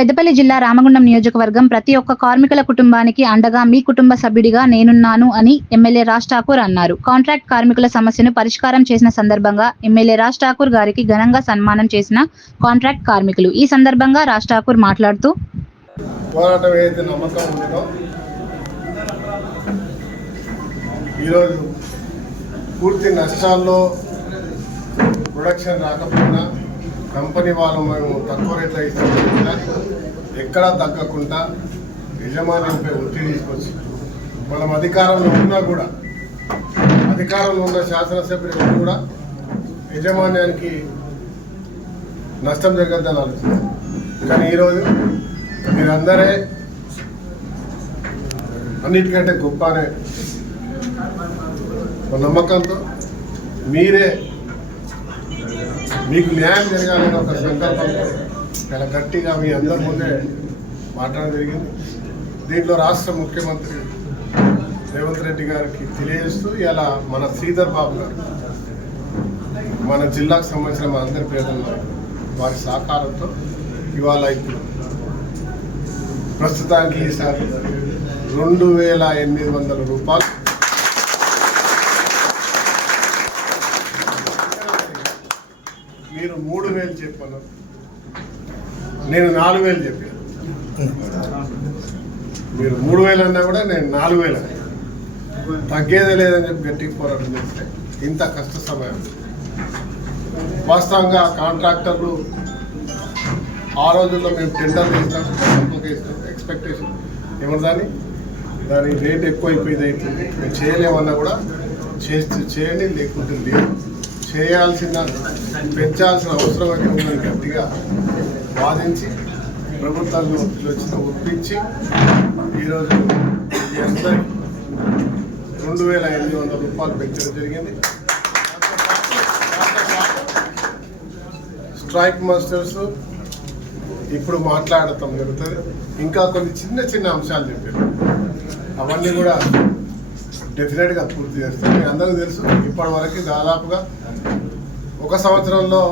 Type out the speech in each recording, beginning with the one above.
పెద్దపల్లి జిల్లా రామగుండం నియోజకవర్గం ప్రతి ఒక్క కార్మికుల కుటుంబానికి అండగా మీ కుటుంబ సభ్యుడిగా నేనున్నాను అని ఎమ్మెల్యే రాజ్ ఠాకూర్ అన్నారు. కాంట్రాక్ట్ కార్మికుల సమస్యను పరిష్కారం చేసిన సందర్భంగా ఎమ్మెల్యే రాజ్ ఠాకూర్ గారికి ఘనంగా సన్మానం చేసిన కాంట్రాక్ట్ కార్మికులు. ఈ సందర్భంగా రాజ్ ఠాకూర్ మాట్లాడుతూ పోరాటం ఏదైతే నమ్మకం ఉందో ఈరోజు పూర్తి నష్టాల్లో ప్రొడక్షన్ రాకపోయినా కంపెనీ వాళ్ళు మేము తక్కువ రేట్లో ఇస్తాం ఎక్కడా తగ్గకుండా యజమానిపై ఒత్తిడి తీసుకొచ్చి మనం అధికారంలో ఉన్నా కూడా అధికారంలో ఉన్న శాసనసభ్యులు కూడా యజమాన్యానికి నష్టం జరగద్దని ఆలోచిస్తారు. కానీ ఈరోజు మీరందరే అన్నిటికంటే గొప్ప అనే నమ్మకంతో మీరే మీకు న్యాయం జరగాలని ఒక సంకల్పంతో చాలా గట్టిగా మీ అందరి ముందే మాట్లాడడం జరిగింది. దీంట్లో రాష్ట్ర ముఖ్యమంత్రి రేవంత్ రెడ్డి గారికి తెలియజేస్తూ ఇలా మన శ్రీధర్ బాబు గారు మన జిల్లాకు సంబంధించిన మన అందరి పేదలు వారి సహకారంతో ఇవాళ ఇప్పుడు ప్రస్తుతానికి ఈసారి 2800 రూపాయలు మీరు 3000 చెప్పాను, నేను 4000 చెప్పాను. మీరు 3000 అన్నా కూడా నేను 4000 తగ్గేదే లేదని చెప్పి గట్టిగా పోరాటం చేస్తే ఇంత కష్ట సమయం. వాస్తవంగా కాంట్రాక్టర్లు ఆ రోజుల్లో మేము టెండర్లు ఇస్తాం, ఎక్స్పెక్టేషన్ ఏమన్నా దాని రేట్ ఎక్కువైపోయింది అవుతుంది, మేము చేయలేమన్నా కూడా చేయండి లేకుంటే లేదు, చేయాల్సిన పెంచాల్సిన అవసరం అయితే ఉన్నది గట్టిగా వాదించి ప్రభుత్వాన్ని వచ్చిన ఒప్పించి ఈరోజు ఈ అందరికీ 2800 రూపాయలు పెంచడం జరిగింది. స్ట్రైక్ మాస్టర్స్ ఇప్పుడు మాట్లాడటం జరుగుతుంది. ఇంకా కొన్ని చిన్న అంశాలు చెప్పారు, అవన్నీ కూడా డెఫినెట్గా పూర్తి చేస్తాం. మీ అందరికీ తెలుసు ఇప్పటి వరకు దాదాపుగా ఒక సంవత్సరంలో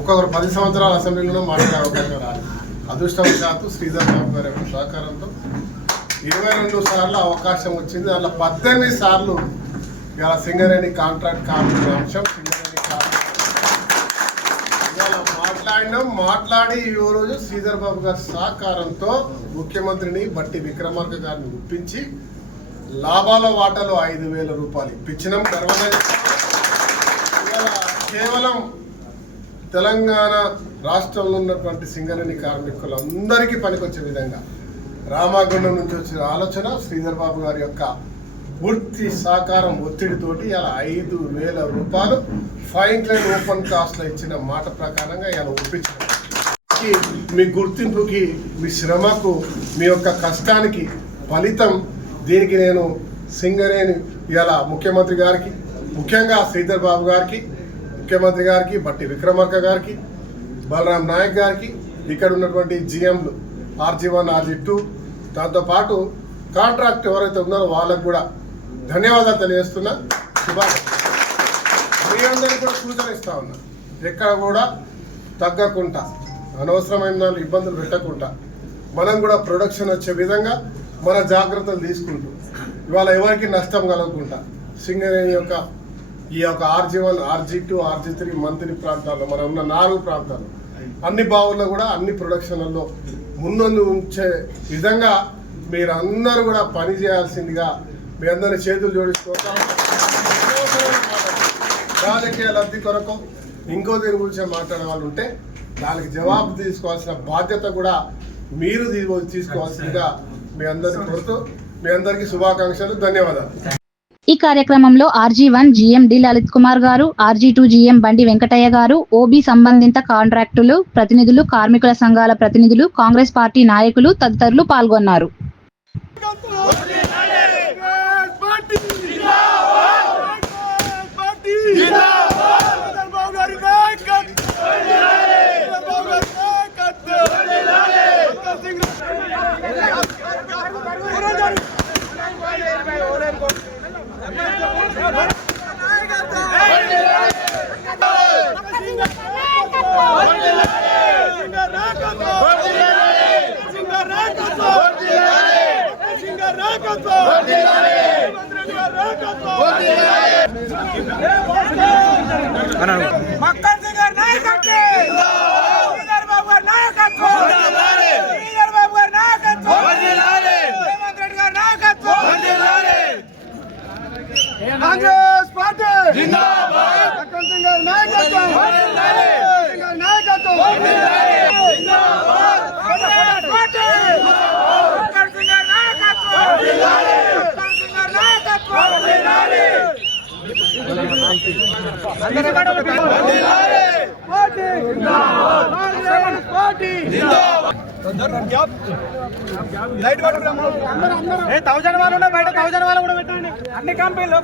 ఒక్కొక్కరు 10 సంవత్సరాల అసెంబ్లీలో మాట్లాడే అవకాశం రాలేదు. అదృష్టవశాత్తు శ్రీధర్ బాబు గారి యొక్క సహకారంతో 22 సార్లు అవకాశం వచ్చింది. దాంట్లో 18 సార్లు ఇలా సింగరేణి కాంట్రాక్ట్ కార్మికుల అంశం మాట్లాడి ఈ రోజు శ్రీధర్ బాబు గారి సహకారంతో ముఖ్యమంత్రిని బట్టి విక్రమార్క గారిని ఒప్పించి లాభాల వాటాలో 5000 రూపాయలు ఇప్పించినాం. కేవలం తెలంగాణ రాష్ట్రంలో ఉన్నటువంటి సింగరేణి కార్మికులందరికీ పనికొచ్చే విధంగా రామగుండం నుంచి వచ్చిన ఆలోచన శ్రీధర్ బాబు గారి యొక్క పూర్తి సహకారం ఒత్తిడితోటి ఇలా 5000 రూపాయలు ఫైన్ క్లైమ్ ఓపెన్ కాస్ట్లో ఇచ్చిన మాట ప్రకారంగా ఇలా ఒప్పించారు. మీ గుర్తింపుకి, మీ శ్రమకు, మీ యొక్క కష్టానికి ఫలితం దీనికి నేను సింగరేణి ఇలా ముఖ్యమంత్రి గారికి, ముఖ్యంగా శ్రీధర్ బాబు గారికి, ముఖ్యమంత్రి గారికి, బట్టి విక్రమార్క గారికి, బలరాం నాయక్ గారికి, ఇక్కడ ఉన్నటువంటి జిఎంలు RG1 RG2 దాంతోపాటు కాంట్రాక్ట్ ఎవరైతే ఉన్నారో వాళ్ళకు కూడా ధన్యవాదాలు తెలియజేస్తున్నా. మీ అందరికీ కూడా సూచన ఇస్తా ఉన్నా, ఎక్కడ కూడా తగ్గకుండా అనవసరమైన ఇబ్బందులు పెట్టకుండా మనం కూడా ప్రొడక్షన్ వచ్చే విధంగా మన జాగ్రత్తలు తీసుకుంటూ ఇవాళ ఎవరికి నష్టం కలగకుండా సింగరేణి యొక్క ఈ యొక్క RG1 RG2 RG3 మంత్రి ప్రాంతాల్లో మనం ఉన్న 4 ప్రాంతాలు అన్ని బావుల్లో కూడా అన్ని ప్రొడక్షన్లలో ముందు ఉంచే విధంగా మీరందరూ కూడా పని చేయాల్సిందిగా మీ అందరినీ చేతులు జోడించుకుంటాం. రాజకీయ లబ్ధి కొరకు ఇంకో దీని గురించి మాట్లాడే వాళ్ళు ఉంటే దానికి జవాబు తీసుకోవాల్సిన బాధ్యత కూడా మీరు తీసుకోవాల్సిందిగా మీ అందరినీ కోరుతూ మీ అందరికీ శుభాకాంక్షలు, ధన్యవాదాలు. ఈ కార్యక్రమంలో RG1 GM D Lalit Kumar గారు, RG2 GM బండి వెంకటయ్య గారు, OB సంబంధిత కాంట్రాక్టులు ప్రతినిధులు, కార్మికుల సంఘాల ప్రతినిధులు, కాంగ్రెస్ పార్టీ నాయకులు తదితరులు పాల్గొన్నారు. మక్కన్ సింగ్ గారి నాయకత్వం, శ్రీధర్ బాబు గారి నాయకత్వం, శ్రీధర్ బాబు గారి నాయకత్వం, రేవంత్ రెడ్డి గారి నాయకత్వం, కాంగ్రెస్ పార్టీ జిందాబాద్, మక్కన్ సింగ్ గారి నాయకత్వం, నాయకత్వం జిందాబాద్, కాంగ్రెస్ పార్టీ మక్కన్ సింగ్ గారి నాయకత్వం, మక్కన్ సింగ్ గారి నాయకత్వం, థౌజండ్ వాళ్ళు బయట 1000 వాళ్ళు కూడా పెట్టండి అన్ని కంపెనీలు